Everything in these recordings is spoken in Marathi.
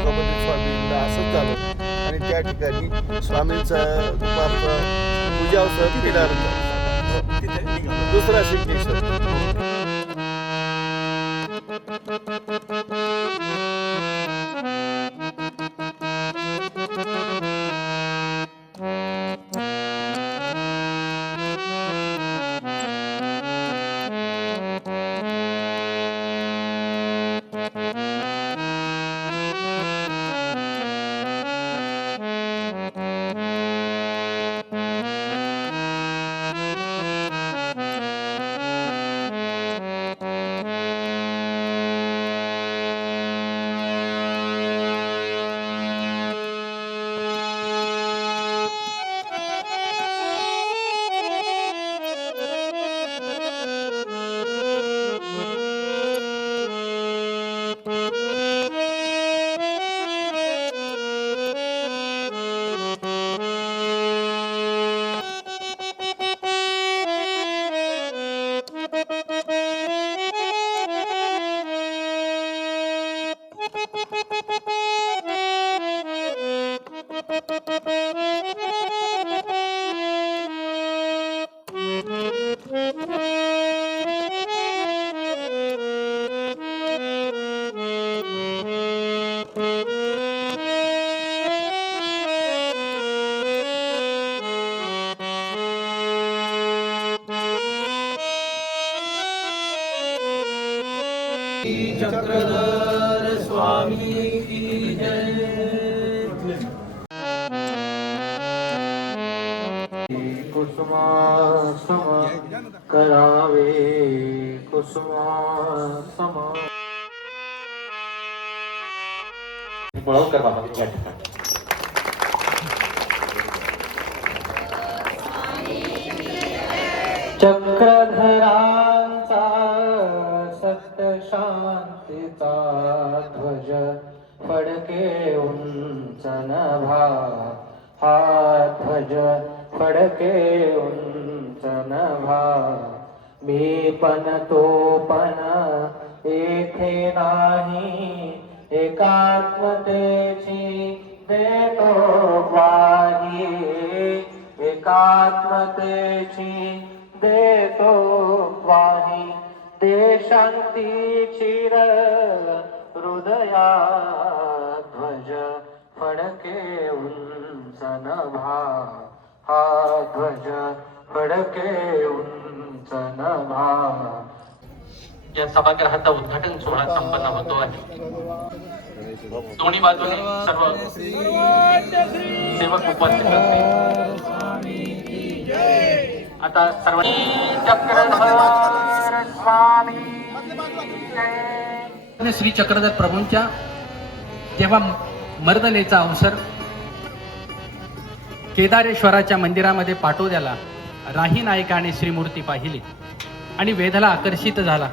तुकोबंदी स्वामींना असंच झालं आणि त्या ठिकाणी स्वामींचं दुपारचं पूजा पिणार दुसरा सिग्नेचर. चक्रधर स्वामी की जय. कुसुमासम करावे कुसुमासम. पळवकर बाबा या ठिकाणी चक्रधरांचा सत्य शांतीचा ध्वज फडके उंच नभा. हा ध्वज फडके उंच नभा. मी पण तो पण येथे नाही. एकात्मतेची देतो ग्वाही. एकात्मतेची देतो ग्वाही. देशांती चिर हृदया ध्वज फडके उंच नभा. हा ध्वज फडके उंच नभा. या सभागृहाचा उद्घाटन सोहळा संपन्न होतो आहे. दोन्ही बाजूने सर्व सेवक उपस्थित असतील. आता सर्व चक्रधर स्वामी श्री चक्रधर प्रभूंच्या जेव्हा मर्दनेचा अवसर केदारेश्वराच्या मंदिरामध्ये पाटोद्याला राही नायकाने श्रीमूर्ती पाहिली आणि वेधला आकर्षित झाला.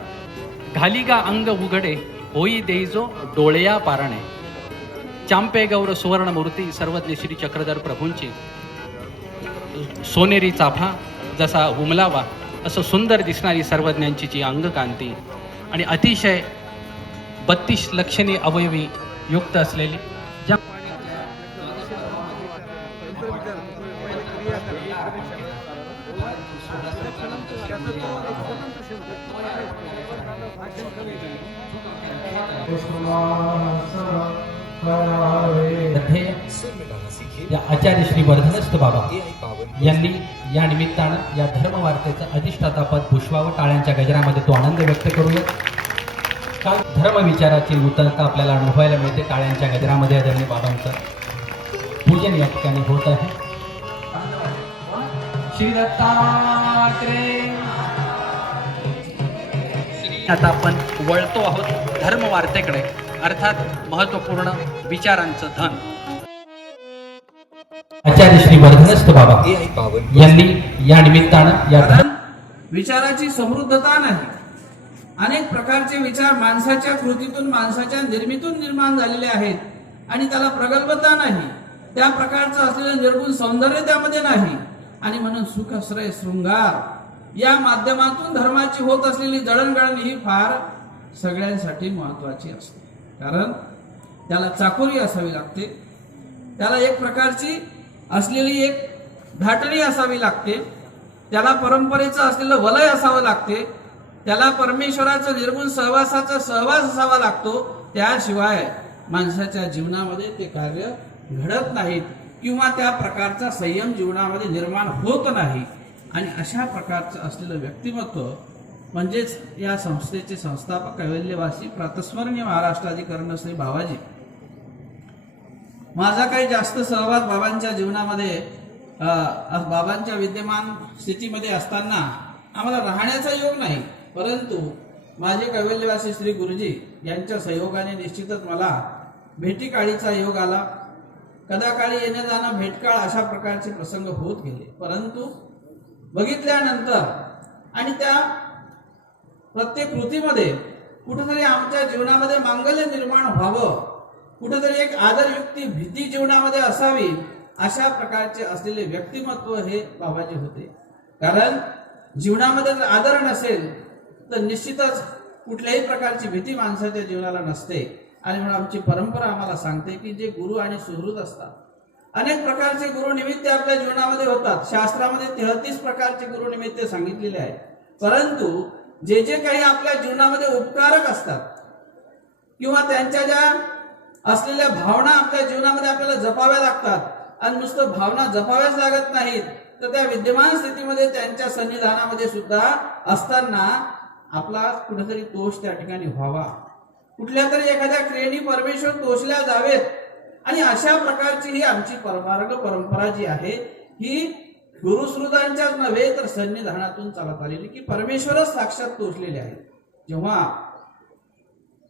घाली गा अंग उघडे होई देईजो डोळया पारणे. चांपे गौर सुवर्ण मूर्ती सर्वज्ञ श्री चक्रधर प्रभूंची सोनेरी चाफा जसा उमलावा असं सुंदर दिसणारी सर्वज्ञांची जी अंगकांती आणि अतिशय 32 लक्षणी अवयवी युक्त असलेली ज्या या आचार्य श्री वर्धनस्थ बाबा यांनी या निमित्तानं या धर्मवार्तेचं अधिष्ठाता पद पुष्पावं टाळ्यांच्या गजरामध्ये तो आनंद व्यक्त करूया. काल धर्मविचाराची नूतनता आपल्याला अनुभवायला मिळते. टाळ्यांच्या गजरामध्ये आदरणीय बाबांचं पूजन या ठिकाणी होत आहे. श्री दत्तात्रेय. आता आपण वळतो आहोत धर्मवार्तेकडे, अर्थात महत्वपूर्ण विचारांचं धन. आचार्य श्री वर्धनस्थ बाबा यांनी या निमित्तानं या विचाराची समृद्धता नाही. अनेक प्रकारचे विचार माणसाच्या कृतीतून माणसाच्या निर्मितीतून निर्माण झालेले आहेत आणि त्याला प्रगल्भता नाही. त्या प्रकारचं असलेलं निर्गुण सौंदर्य त्यामध्ये नाही. आणि म्हणून सुख श्रेय शृंगार या माध्यमातून धर्माची होत असलेली जडणघडण ही फार सगळ्यांसाठी महत्वाची असते. कारण त्याला चाकोरी असावी लागते, त्याला एक प्रकारची असलेली एक धाटणी असावी लागते, त्याला परंपरेचं असलेलं वलय असावं लागते, त्याला परमेश्वराचं निर्गुण सहवासाचा सहवास असावा लागतो. त्याशिवाय माणसाच्या जीवनामध्ये ते कार्य घडत नाहीत किंवा त्या प्रकारचा संयम जीवनामध्ये निर्माण होत नाही. आणि अशा प्रकारचं असलेलं व्यक्तिमत्व म्हणजेच या संस्थेचे संस्थापक कैवल्यवासी प्रातस्मरणीय महाराष्ट्राधिकरण श्री बाबाजी. माझा काही जास्त सहभाग बाबांच्या जीवनामध्ये बाबांच्या विद्यमान स्थितीमध्ये असताना आम्हाला राहण्याचा योग नाही, परंतु माझे कैवल्यवासी श्री गुरुजी यांच्या सहयोगाने निश्चितच मला भेटीकाळीचा योग आला. कदाकाळी येणं जाणं भेटकाळ अशा प्रकारचे प्रसंग होत गेले, परंतु बघितल्यानंतर आणि त्या प्रत्येक कृतीमध्ये कुठेतरी आमच्या जीवनामध्ये मांगल्य निर्माण व्हावं, कुठेतरी एक आदरयुक्ती भीती जीवनामध्ये असावी, अशा प्रकारचे असलेले व्यक्तिमत्व हे बाबाजी होते. कारण जीवनामध्ये जर आदर नसेल तर निश्चितच कुठल्याही प्रकारची भीती माणसाच्या जीवनाला नसते. आणि म्हणून आमची परंपरा आम्हाला सांगते की जे गुरु आणि सुहृद असतात, अनेक प्रकारचे गुरुनिमित्त आपल्या जीवनामध्ये होतात. शास्त्रामध्ये 33 प्रकारचे गुरुनिमित्त सांगितलेले आहेत, परंतु जे जे काही आपल्या जीवनामध्ये उपकारक असतात किंवा त्यांच्या ज्या असलेल्या भावना आपल्या जीवनामध्ये आपल्याला जपाव्या लागतात, आणि नुसतं भावना जपाव्याच लागत नाहीत, तर त्या विद्यमान स्थितीमध्ये त्यांच्या सन्निधानामध्ये सुद्धा असताना आपला कुठेतरी तोष त्या ठिकाणी व्हावा, कुठल्या तरी एखाद्या क्रियेने परमेश्वर तोषल्या जावेत. आणि अशा प्रकारची ही आमची मार्ग परंपरा जी आहे ही गुरुश्रुतांच्याच नव्हे तर सन्निधानातून चालत आलेली, की परमेश्वरच साक्षात तोषलेले आहेत. जेव्हा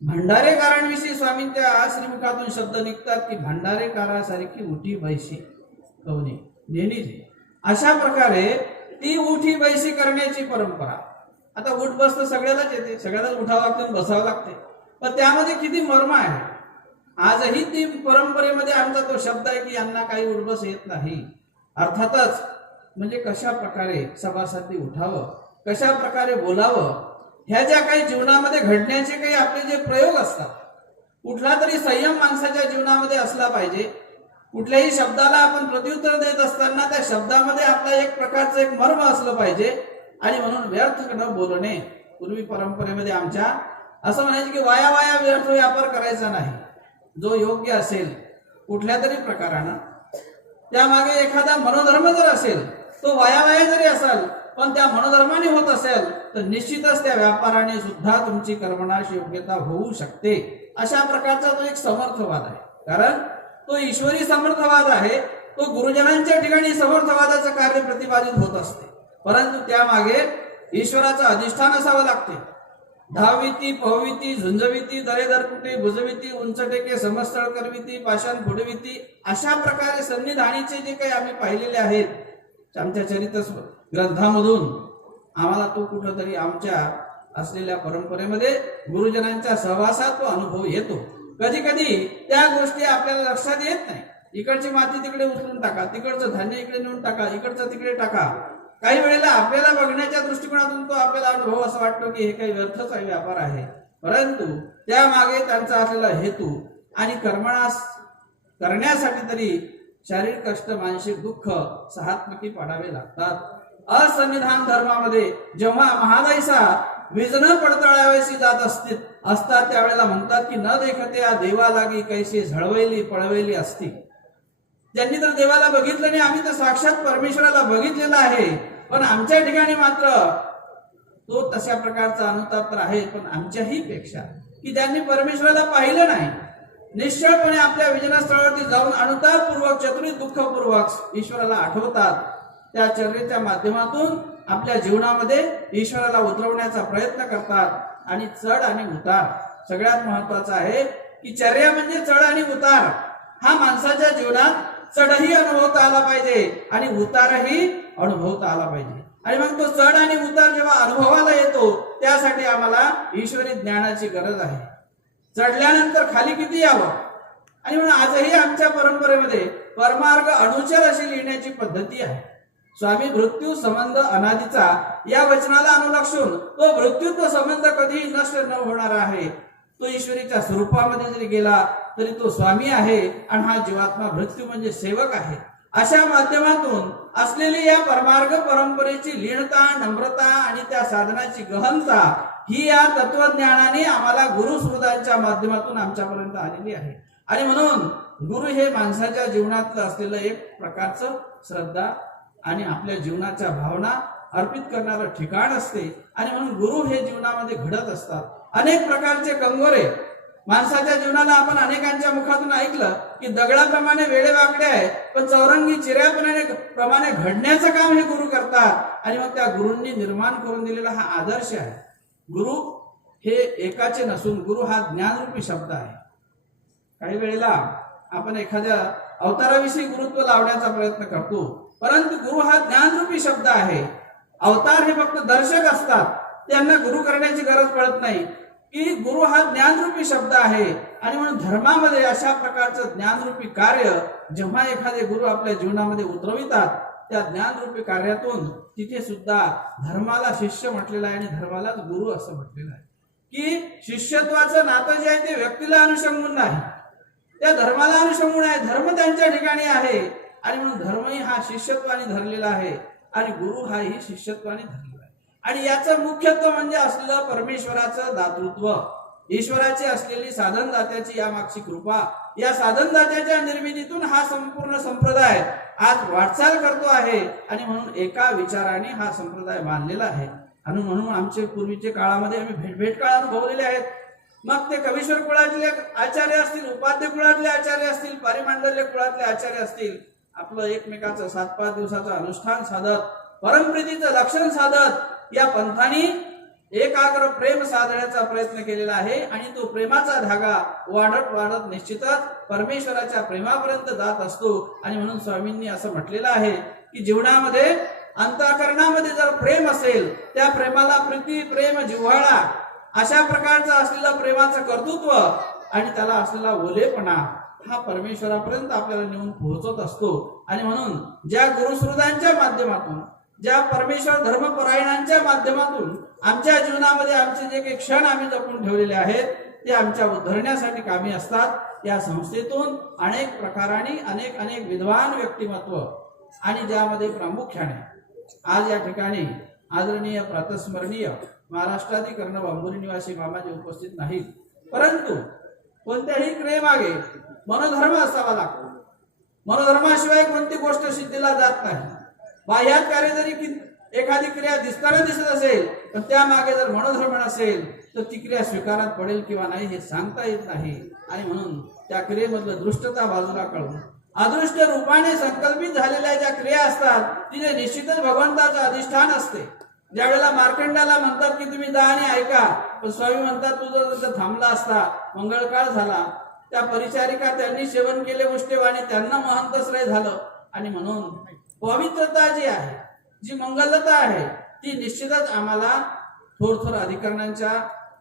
भंडारेकारांविषयी स्वामींच्या श्रीमुखातून शब्द निघतात की भंडारेकारासारखी उठी बैशी कवने नेणी, अशा प्रकारे ती उठी बैशी करण्याची परंपरा. आता उठ बस तर सगळ्यालाच येते, सगळ्यालाच उठावं लागतं, बसावं लागते, पण त्यामध्ये किती मर्म आहे. आजही ती परंपरेमध्ये आमचा तो शब्द आहे की यांना काही उठबस येत नाही. अर्थातच म्हणजे कशा प्रकारे सभासदी उठावं, कशा प्रकारे बोलावं, ह्या ज्या काही जीवनामध्ये घडण्याचे काही आपले जे प्रयोग असतात, कुठला तरी संयम माणसाच्या जीवनामध्ये असला पाहिजे. कुठल्याही शब्दाला आपण प्रत्युत्तर देत असताना त्या शब्दामध्ये आपला एक प्रकारचं एक मर्म असलं पाहिजे. आणि म्हणून व्यर्थ न बोलणे. पूर्वी परंपरेमध्ये आमच्या असं म्हणायचे की वाया वाया व्यर्थ व्यापार करायचा नाही. जो योग्य असेल कुठल्या तरी प्रकारानं, त्यामागे एखादा मनोधर्म जर असेल, तो वाया वाया जरी असेल पण त्या मनोधर्माने होत असेल तर निश्चितच त्या व्यापाराने सुद्धा तुमची कर्मणाश योग्यता होऊ शकते. अशा प्रकारचा तो एक समर्थवाद आहे. कारण तो ईश्वरी समर्थवाद आहे, तो गुरुजनांच्या ठिकाणी समर्थवादाचं कार्य प्रतिपादित होत असते, परंतु त्यामागे ईश्वराचं अधिष्ठान असावं लागते. धाविती पहविती झुंजविती दरेदर कुटे भुजविती उंच टेके समस्थळ करविती पाषाण फुडविती, अशा प्रकारे सन्निधानीचे जे काही आम्ही पाहिलेले आहेत आमच्या चरित्र ग्रंथामधून, आम्हाला तो कुठंतरी आमच्या असलेल्या परंपरेमध्ये गुरुजनांच्या सहवासात तो अनुभव येतो. कधी कधी त्या गोष्टी आपल्याला लक्षात येत नाही. इकडची माती तिकडे उचलून टाका, तिकडचं धान्य इकडे नेऊन टाका, इकडचं तिकडे टाका. काही वेळेला आपल्याला बघण्याच्या दृष्टिकोनातून तो आपल्याला अनुभव असं वाटतो की हे काही व्यर्थच व्यापार आहे, परंतु त्यामागे त्यांचा असलेला हेतू आणि कर्मणास करण्यासाठी तरी शारीरिक कष्ट मानसिक दुःख सहात्मकी पाडावे लागतात. असंविधान धर्मामध्ये जेव्हा महादाईसा विजन पडताळावेसी जात असतात त्यावेळेला म्हणतात की न देखते या देवा लागी कैसे झळवैली पळवैली असती. ज्यांनी तर देवाला बघितलं नाही, आम्ही तर साक्षात परमेश्वराला बघितलेलं आहे, पण आमच्या ठिकाणी मात्र तो तशा प्रकारचा अनुताप तर आहे, पण आमच्याही पेक्षा की ज्यांनी परमेश्वराला पाहिलं नाही, निश्चळपणे आपल्या विजनस्थळावरती जाऊन अनुतापपूर्वक चतुरी दुःखपूर्वक ईश्वराला आठवतात. त्या चर्येच्या माध्यमातून आपल्या जीवनामध्ये ईश्वराला उतरवण्याचा प्रयत्न करतात. आणि चढ आणि उतार सगळ्यात महत्वाचा आहे की चर्या म्हणजे चढ आणि उतार. हा माणसाच्या जीवनात चढही अनुभवता आला पाहिजे आणि उतारही अनुभवता आला पाहिजे. आणि मग तो चढ आणि उतार जेव्हा अनुभवाला येतो त्यासाठी आम्हाला ईश्वरी ज्ञानाची गरज आहे. चढल्यानंतर खाली किती यावं. आणि म्हणून आजही आमच्या परंपरेमध्ये परमार्ग अनुचर अशी लिहिण्याची पद्धती आहे. स्वामी मृत्यू संबंध अनादीचा या वचनाला अनुलक्षून तो मृत्यूत्व संबंध कधीही नष्ट न होणार आहे. तो ईश्वरीच्या स्वरूपामध्ये जरी गेला तरी तो स्वामी आहे आणि हा जीवात्मा मृत्यू म्हणजे सेवक आहे. अशा माध्यमातून असलेली या परमार्ग परंपरेची लीनता, नम्रता आणि त्या साधनाची गहनता ही या तत्वज्ञानाने आम्हाला गुरुसुहृदांच्या माध्यमातून आमच्यापर्यंत आलेली आहे. आणि म्हणून गुरु हे माणसाच्या जीवनातलं असलेलं एक प्रकारचं श्रद्धा आणि आपल्या जीवनाच्या भावना अर्पित करणारं ठिकाण असते. आणि म्हणून गुरु हे जीवनामध्ये घडत असतात. अनेक प्रकारचे कंगोरे माणसाच्या जीवनाला आपण अनेकांच्या मुखातून ऐकलं की दगडाप्रमाणे वेडेवाकडे आहे, पण चौरंगी चिऱ्याप्रमाणे घडण्याचं काम हे गुरु करतात. आणि मग त्या गुरूंनी निर्माण करून दिलेला हा आदर्श आहे. गुरु हे एकाचे नसून गुरु हा ज्ञानरूपी शब्द आहे. काही वेळेला आपण एखाद्या अवताराविषयी गुरुत्व लावण्याचा प्रयत्न करतो, परंतु गुरु हा ज्ञानरूपी शब्द आहे. अवतार हे फक्त दर्शक असतात, त्यांना गुरु करण्याची गरज पडत नाही. की गुरु हा ज्ञानरूपी शब्द आहे. आणि म्हणून धर्मामध्ये अशा प्रकारचं ज्ञानरूपी कार्य जेव्हा एखादे गुरु आपल्या जीवनामध्ये उतरवितात, त्या ज्ञानरूपी कार्यातून तिथे सुद्धा धर्माला शिष्य म्हटलेलं आहे आणि धर्मालाच गुरु असं म्हटलेलं आहे. की शिष्यत्वाचं नातं जे आहे ते व्यक्तीला अनुषंगून नाही, त्या धर्माला अनुषंगून आहे. धर्म त्यांच्या ठिकाणी आहे आणि म्हणून धर्मही हा शिष्यत्वाने धरलेला आहे आणि गुरु हाही शिष्यत्वाने धरलेला आहे. आणि याचं मुख्यत्व म्हणजे असलेलं परमेश्वराचं दातृत्व, ईश्वराची असलेली साधनदात्याची यामागची कृपा. या साधनदात्याच्या निर्मितीतून हा संपूर्ण संप्रदाय आज वाटचाल करतो आहे. आणि म्हणून एका विचाराने हा संप्रदाय बांधलेला आहे. आणि म्हणून आमचे पूर्वीच्या काळामध्ये आम्ही भेट काळ अनुभवलेले आहेत. मग ते कवीश्वर कुळातले आचार्य असतील, उपाध्य कुळातले आचार्य असतील, पारिमांडल्य कुळातले आचार्य असतील, आपलं एकमेकाचं 7-5 दिवसाचं अनुष्ठान साधत, परमप्रीतीचं लक्षण साधत या पंथांनी एकाग्र प्रेम साधण्याचा प्रयत्न केलेला आहे. आणि तो प्रेमाचा धागा वाढत वाढत निश्चितच परमेश्वराच्या प्रेमापर्यंत जात असतो. आणि म्हणून स्वामींनी असं म्हटलेलं आहे की जीवनामध्ये अंतःकरणामध्ये जर प्रेम असेल, त्या प्रेमाला प्रीती, प्रेम, जिव्हाळा अशा प्रकारचं असलेलं प्रेमाचं कर्तृत्व आणि त्याला असलेला ओलेपणा हा परमेश्वरापर्यंत आपल्याला नेऊन पोहोचत असतो. आणि म्हणून ज्या गुरुसुहृदांच्या माध्यमातून, ज्या परमेश्वर धर्मपरायणांच्या माध्यमातून आमच्या जीवनामध्ये आमचे जे काही क्षण आम्ही जपून ठेवलेले आहेत ते आमच्या उद्धरण्यासाठी कामी असतात. या संस्थेतून अनेक प्रकाराने अनेक विद्वान व्यक्तिमत्व आणि ज्यामध्ये प्रामुख्याने आज या ठिकाणी आदरणीय प्रातस्मरणीय महाराष्ट्राधिकरण बांबोरी निवासी मामाजी उपस्थित नाहीत, परंतु कोणत्याही क्रियेमागे मनोधर्म असावा लागतो. मनोधर्माशिवाय कोणती गोष्ट सिद्धीला जात नाही. बाह्यात कार्य जरी एखादी क्रिया दिसताना दिसत असेल, पण त्यामागे जर मनोधर्म नसेल तर ती क्रिया स्वीकारात पडेल किंवा नाही हे सांगता येत नाही. आणि म्हणून त्या क्रियेमधलं दृष्टता बाजूला काढून अदृष्ट रूपाने संकल्पित झालेल्या ज्या क्रिया असतात तिथे निश्चितच भगवंताचं अधिष्ठान असते. ज्यावेळेला मार्कंडाला म्हणतात की तुम्ही जा आणि ऐका, पण स्वामी म्हणतात तुझं जर थांबला असता, मंगळकाळ झाला, त्या परिचारिका त्यांनी सेवन केले उष्टेवाने, त्यांना महंतश्रय झालं. आणि म्हणून पवित्रता जी आहे, जी मंगलता आहे, ती निश्चितच आम्हाला थोर अधिकरणांच्या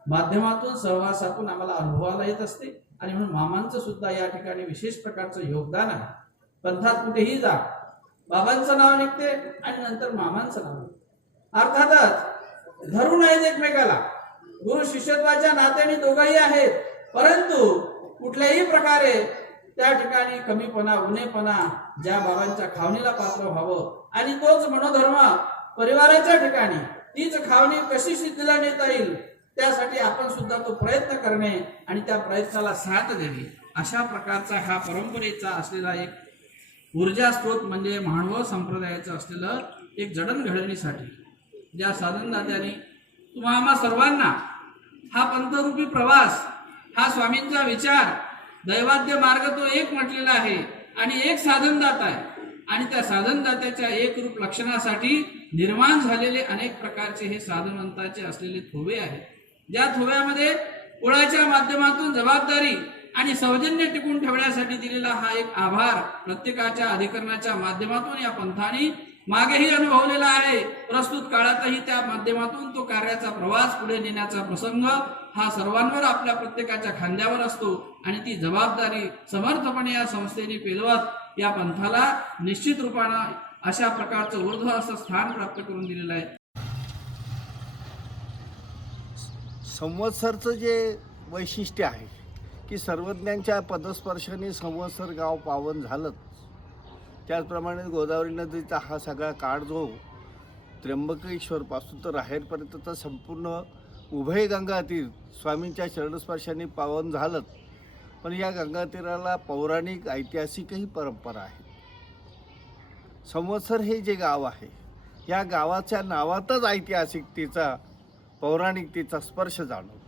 माध्यमातून सहवासातून आम्हाला अनुभवाला येत असते. आणि म्हणून मामांचं सुद्धा या ठिकाणी विशेष प्रकारचं योगदान आहे. पंथात कुठेही जा, बाबांचं नाव निघते आणि नंतर मामांचं नाव. अर्थातच धरून आहेत एकमेकाला, गुरु शिष्यत्वाच्या नात्याने दोघंही आहेत, परंतु कुठल्याही प्रकारे त्या ठिकाणी कमीपणा, उणेपणा ज्या बाबांच्या खावणीला पात्र व्हावं आणि तोच मनोधर्म परिवाराच्या ठिकाणी तीच खावणी कशी सिद्धीला नेता येईल त्यासाठी आपण सुद्धा तो प्रयत्न करणे आणि त्या प्रयत्नाला साथ देणे, अशा प्रकारचा हा परंपरेचा असलेला एक ऊर्जा स्रोत म्हणजे मानव संप्रदायाचं असलेलं एक जडणघडणीसाठी ज्या साधनदात्याने तुम्हा आम्हा सर्वांना हा पंथरूपी प्रवास, हा स्वामींचा विचार, दैवाद्य मार्ग तो एक म्हटलेला आहे आणि एक साधनदाता आहे. आणि त्या साधनदात्याच्या एक रूप लक्षणासाठी निर्माण झालेले अनेक प्रकारचे हे साधनवंताचे असलेले थोवे आहेत. ज्या थोव्यामध्ये कुळाच्या माध्यमातून जबाबदारी आणि सौजन्य टिकून ठेवण्यासाठी दिलेला हा एक आभार प्रत्येकाच्या अधिकरणाच्या माध्यमातून या पंथाने मागेही अनुभवलेला आहे. प्रस्तुत काळातही त्या माध्यमातून तो कार्याचा प्रवास पुढे नेण्याचा प्रसंग हा सर्वांवर आपल्या प्रत्येकाच्या खांद्यावर असतो आणि ती जबाबदारी समर्थपणे या संस्थेने पेलवत या पंथाला निश्चित रूपानं अशा प्रकारचं ऊर्ध्व असं स्थान प्राप्त करून दिलेलं आहे. संवत्सरचं जे वैशिष्ट्य आहे की सर्वज्ञांच्या पदस्पर्शाने संवत्सर गाव पावन झालंच. त्याचप्रमाणे गोदावरी नदीचा हा सगळा काळ जो त्र्यंबकेश्वरपासून तर राहेरपर्यंतचा संपूर्ण उभय गंगा तीर स्वामींच्या चरणस्पर्शाने पावन झालंच. पण या गंगा तीराला पौराणिक ऐतिहासिकही परंपरा आहे. संवत्सर हे जे गाव आहे या गावाच्या नावातच ऐतिहासिकतेचा पौराणिकतेचा स्पर्श जाणवतो.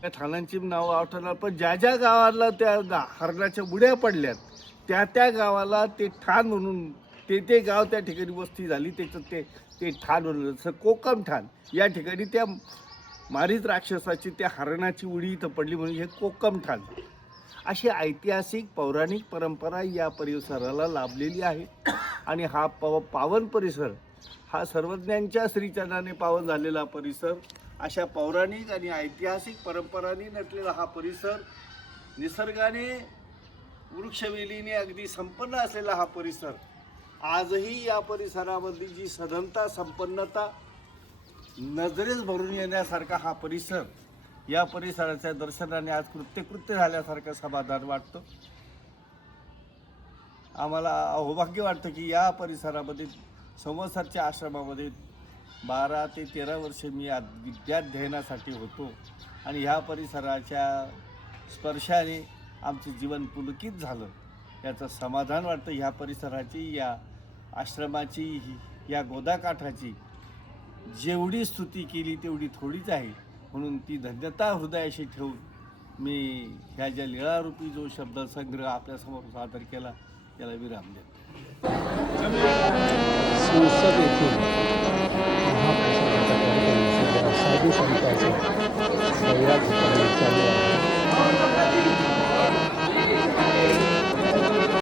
त्या ठाणांची नावं आठवणार, पण ज्या ज्या गावाला त्या हरणाच्या बुड्या पडल्यात त्या गावाला ते ठाण म्हणून ते गाव त्या ठिकाणी वस्ती झाली, त्याचं ते ठाण म्हणून. जसं कोकम ठाण या ठिकाणी त्या मारीत राक्षसाची त्या हरणाची उडी इथं पडली म्हणून हे कोकम ठाण. अशी ऐतिहासिक पौराणिक परंपरा या परिसराला लाभलेली आहे. आणि हा पावन परिसर हा सर्वज्ञांच्या श्रीचरणाने पावन झालेला परिसर, अशा पौराणिक आणि ऐतिहासिक परंपरांनी नटलेला हा परिसर, निसर्गाने वृक्षवेलीने अगदी संपन्न असलेला हा परिसर, आजही या परिसरामधली जी सधनता संपन्नता नजरेस भरून येण्यासारखा हा परिसर, या परिसराच्या दर्शनाने आज कृत्य झाल्यासारखं समाधान वाटतं. आम्हाला अहोभाग्य वाटतं की या परिसरामध्ये संवत्सरच्या आश्रमामध्ये 12 ते 13 वर्षे मी विद्याध्ययनासाठी होतो आणि ह्या परिसराच्या स्पर्शाने आमचं जीवन पुलकित झालं. याचं समाधान वाटतं. ह्या परिसराची, या आश्रमाची, या गोदाकाठाची जेवढी स्तुती केली तेवढी थोडीच आहे. म्हणून ती धन्यता हृदयाशी ठेवून मी ह्या ज्या लीळारूपी जो शब्दसंग्रह आपल्यासमोर सादर केला त्याला विराम देतो. संसद येथील महाप्रसादाचा कार्यक्रम सध्या साधू संतांचा सह्याद्री चालू आहे.